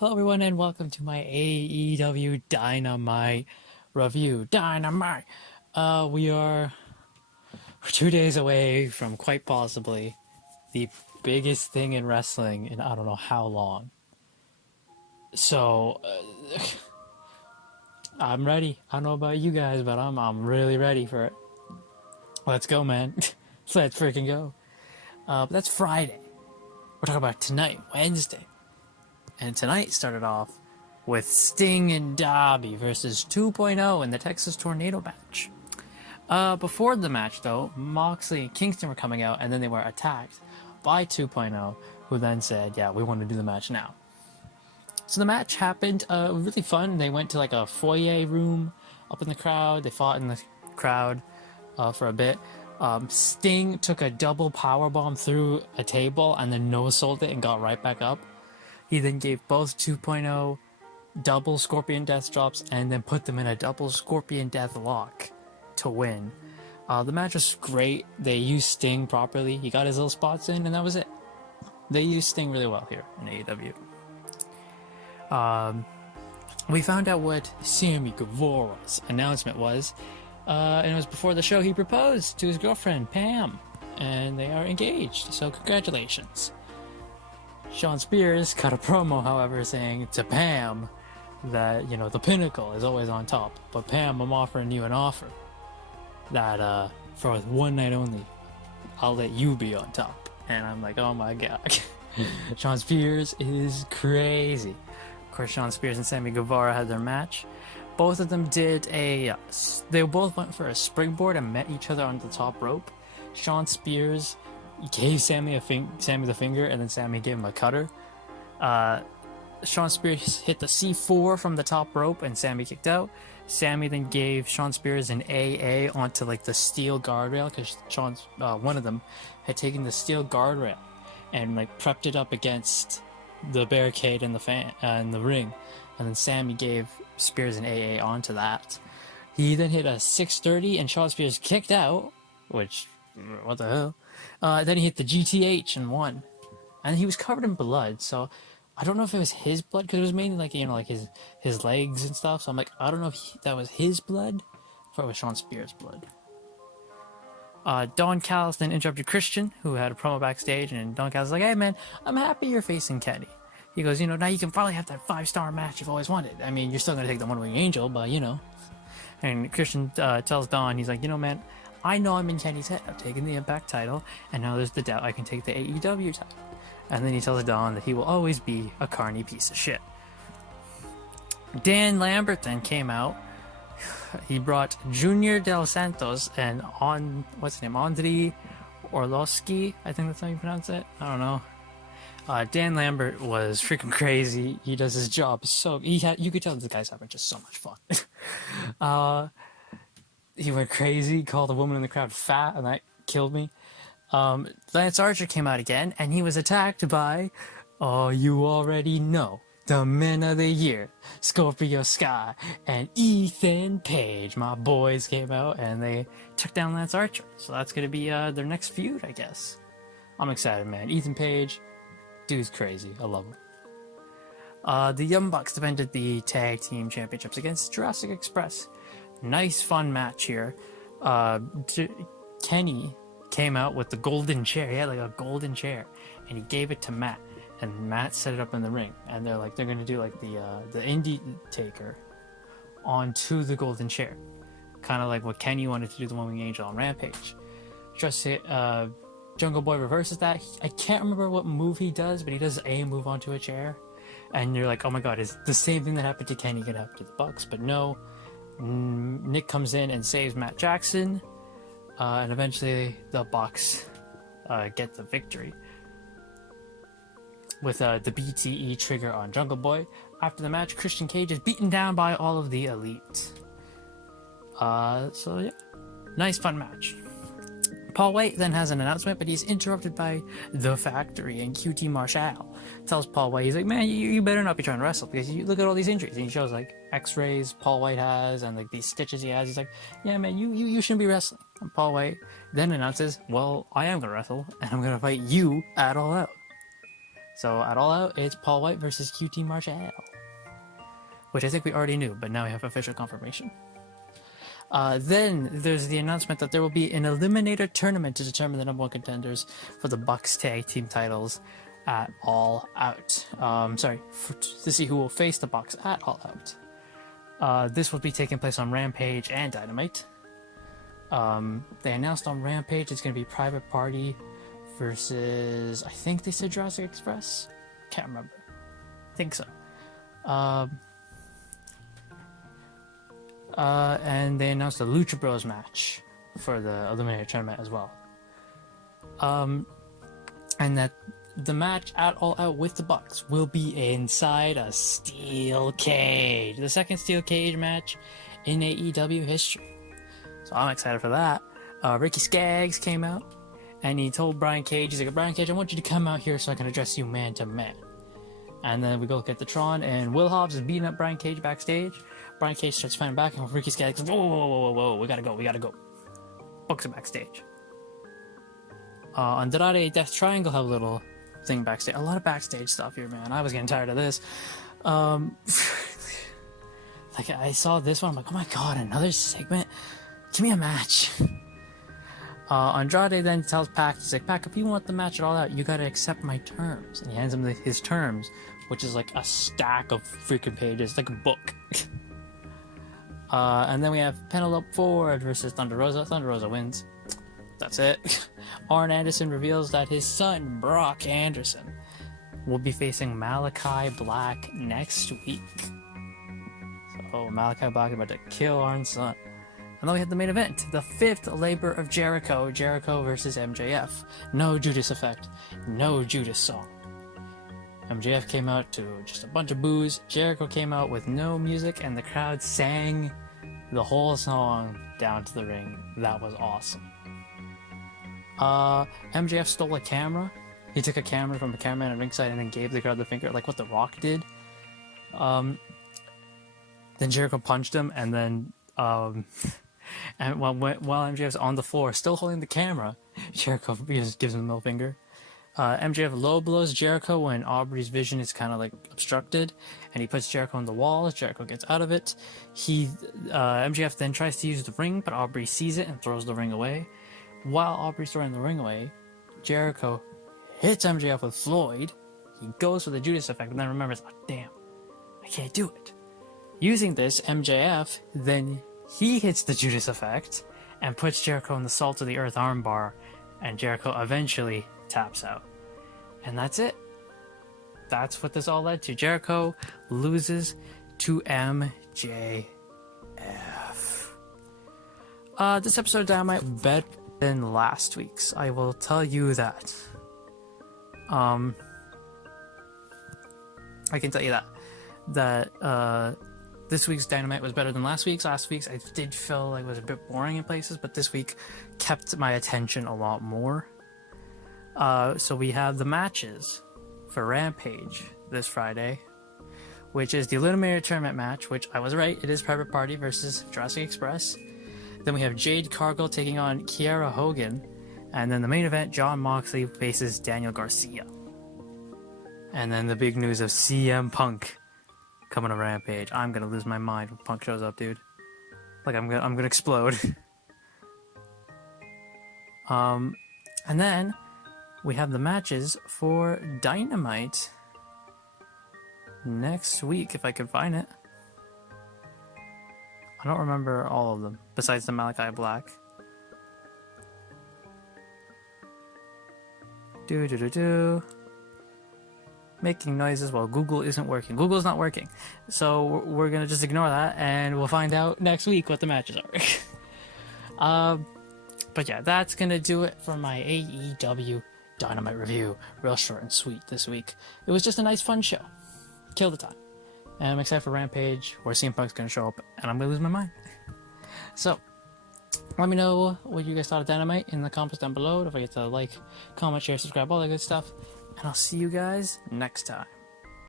Hello, everyone, and welcome to my AEW Dynamite review. Dynamite! We are 2 days away from quite possibly the biggest thing in wrestling in I don't know how long. So, I'm ready. I don't know about you guys, but I'm really ready for it. Let's go, man. Let's freaking go. But that's Friday. We're talking about tonight, Wednesday. And tonight started off with Sting and Darby versus 2.0 in the Texas Tornado match. Before the match, though, Moxley and Kingston were coming out, and then they were attacked by 2.0, who then said, yeah, we want to do the match now. So the match happened, really fun. They went to like a foyer room up in the crowd. They fought in the crowd for a bit. Sting took a double powerbomb through a table and then no-sold it and got right back up. He then gave both 2.0 double Scorpion Death drops and then put them in a double Scorpion Death lock to win. The match was great. They used Sting properly. He got his little spots in, and that was it. They used Sting really well here in AEW. We found out what Sammy Guevara's announcement was, and it was before the show. He proposed to his girlfriend, Pam, and they are engaged, so congratulations. Sean Spears cut a promo, however, saying to Pam that, you know, the pinnacle is always on top. But Pam, I'm offering you an offer that for one night only, I'll let you be on top. And I'm like, oh my god. Sean Spears is crazy. Of course, Sean Spears and Sammy Guevara had their match. Both of them did they both went for a springboard and met each other on the top rope. Sean Spears gave Sammy the finger, and then Sammy gave him a cutter. Sean Spears hit the C4 from the top rope, and Sammy kicked out. Sammy then gave Sean Spears an AA onto like the steel guardrail, because one of them had taken the steel guardrail and like prepped it up against the barricade in the ring, and then Sammy gave Spears an AA onto that. He then hit a 630, and Sean Spears kicked out, which, what the hell? Then he hit the GTH and won. And he was covered in blood, so I don't know if it was his blood, because it was mainly like, you know, like his legs and stuff. So I'm like, I don't know if that was his blood, or it was Sean Spears' blood. Don Callis then interrupted Christian, who had a promo backstage, and Don Callis was like, hey man, I'm happy you're facing Kenny. He goes, you know, now you can finally have that 5-star match you've always wanted. I mean, you're still going to take the One-Wing Angel, but you know. And Christian tells Don, he's like, you know, man, I know I'm in Kenny's head. I've taken the Impact title, and now there's the doubt I can take the AEW title. And then he tells Don that he will always be a carny piece of shit. Dan Lambert then came out. He brought Junior Del Santos and Andrei Orlovsky. I think that's how you pronounce it. I don't know. Dan Lambert was freaking crazy. He does his job so... you could tell this guy's having just so much fun. He went crazy, called a woman in the crowd fat, and that killed me. Lance Archer came out again, and he was attacked by, you already know, the men of the year, Scorpio Sky and Ethan Page. My boys came out, and they took down Lance Archer. So that's going to be their next feud, I guess. I'm excited, man. Ethan Page, dude's crazy. I love him. The Young Bucks defended the Tag Team Championships against Jurassic Express. Nice, fun match here. Kenny came out with the golden chair. He had like a golden chair, and he gave it to Matt, and Matt set it up in the ring. And they're going to do like the Indie Taker onto the golden chair, kind of like what Kenny wanted to do the One-Wing Angel on Rampage. Jungle Boy reverses that. I can't remember what move he does, but he does a move onto a chair, and you're like, oh my god, is the same thing that happened to Kenny gonna happen to the Bucks? But no. Nick comes in and saves Matt Jackson, and eventually the Bucks get the victory with the BTE trigger on Jungle Boy. After the match, Christian Cage is beaten down by all of the Elite. So yeah, nice fun match. Paul White then has an announcement, but he's interrupted by The Factory, and QT Marshall tells Paul White, he's like, man, you better not be trying to wrestle, because you look at all these injuries. And he shows like x-rays Paul White has and like these stitches he has. He's like, yeah man, you shouldn't be wrestling. And Paul White then announces, well, I am gonna wrestle, and I'm gonna fight you at All Out. So at All Out, it's Paul White versus QT Marshall, which I think we already knew, but now we have official confirmation. Then there's the announcement that there will be an eliminator tournament to determine the number one contenders for the Bucks tag team titles at All Out. To see who will face the Bucks at All Out. This will be taking place on Rampage and Dynamite. They announced on Rampage it's going to be Private Party versus, I think they said Jurassic Express? Can't remember. I think so. And they announced a Lucha Bros match for the Eliminator Tournament as well. And that the match at All Out with the Bucks will be inside a steel cage. The second steel cage match in AEW history. So I'm excited for that. Ricky Skaggs came out and he told Brian Cage, he's like, Brian Cage, I want you to come out here so I can address you man to man. And then we go look at the Tron, and Will Hobbs is beating up Brian Cage backstage. Brian Cage starts fighting back, and Ricky Skaggs goes, whoa, we gotta go. Books are backstage. Andrade Death Triangle have a little thing backstage. A lot of backstage stuff here, man. I was getting tired of this. Like, I saw this one, I'm like, oh my god, another segment? Give me a match. Andrade then tells Pac, he's like, Pac, if you want the match at All Out, you gotta accept my terms. And he hands him his terms, which is like a stack of freaking pages, like a book. And then we have Penelope Ford versus Thunder Rosa. Thunder Rosa wins. That's it. Arn Anderson reveals that his son, Brock Anderson, will be facing Malachi Black next week. So Malachi Black is about to kill Arn's son. And then we had the main event, the fifth labor of Jericho, Jericho versus MJF. No Judas effect, no Judas song. MJF came out to just a bunch of boos. Jericho came out with no music, and the crowd sang the whole song down to the ring. That was awesome. MJF stole a camera. He took a camera from a cameraman at ringside and then gave the crowd the finger, like what The Rock did. Then Jericho punched him, and then and while MJF's on the floor, still holding the camera, Jericho gives him the middle finger. MJF low blows Jericho when Aubrey's vision is kind of like obstructed, and he puts Jericho on the wall. Jericho gets out of it. MJF then tries to use the ring, but Aubrey sees it and throws the ring away. While Aubrey's throwing the ring away, Jericho hits MJF with Floyd. He goes for the Judas effect, and then remembers, oh, damn, I can't do it. Using this, MJF then he hits the Judas effect and puts Jericho in the Salt of the Earth armbar, and Jericho eventually taps out. And that's it. That's what this all led to. Jericho loses to MJF. This episode of Dynamite better than last week's. I will tell you that. I can tell you that this week's Dynamite was better than last week's. Last week's I did feel like it was a bit boring in places, but this week kept my attention a lot more. So we have the matches for Rampage this Friday, which is the Eliminator Tournament match, which I was right, it is Private Party versus Jurassic Express. Then we have Jade Cargill taking on Kiera Hogan, and then the main event, Jon Moxley faces Daniel Garcia. And then the big news of CM Punk coming to Rampage. I'm gonna lose my mind when Punk shows up, dude. Like I'm gonna explode. And then we have the matches for Dynamite next week, if I can find it. I don't remember all of them, besides the Malachi Black. Making noises while Google isn't working. Google's not working. So we're going to just ignore that, and we'll find out next week what the matches are. But yeah, that's going to do it for my AEW Dynamite review. Real short and sweet this week. It was just a nice, fun show. Kill the time. And I'm excited for Rampage, where CM Punk's going to show up, and I'm going to lose my mind. So, let me know what you guys thought of Dynamite in the comments down below. Don't forget to like, comment, share, subscribe, all that good stuff. And I'll see you guys next time.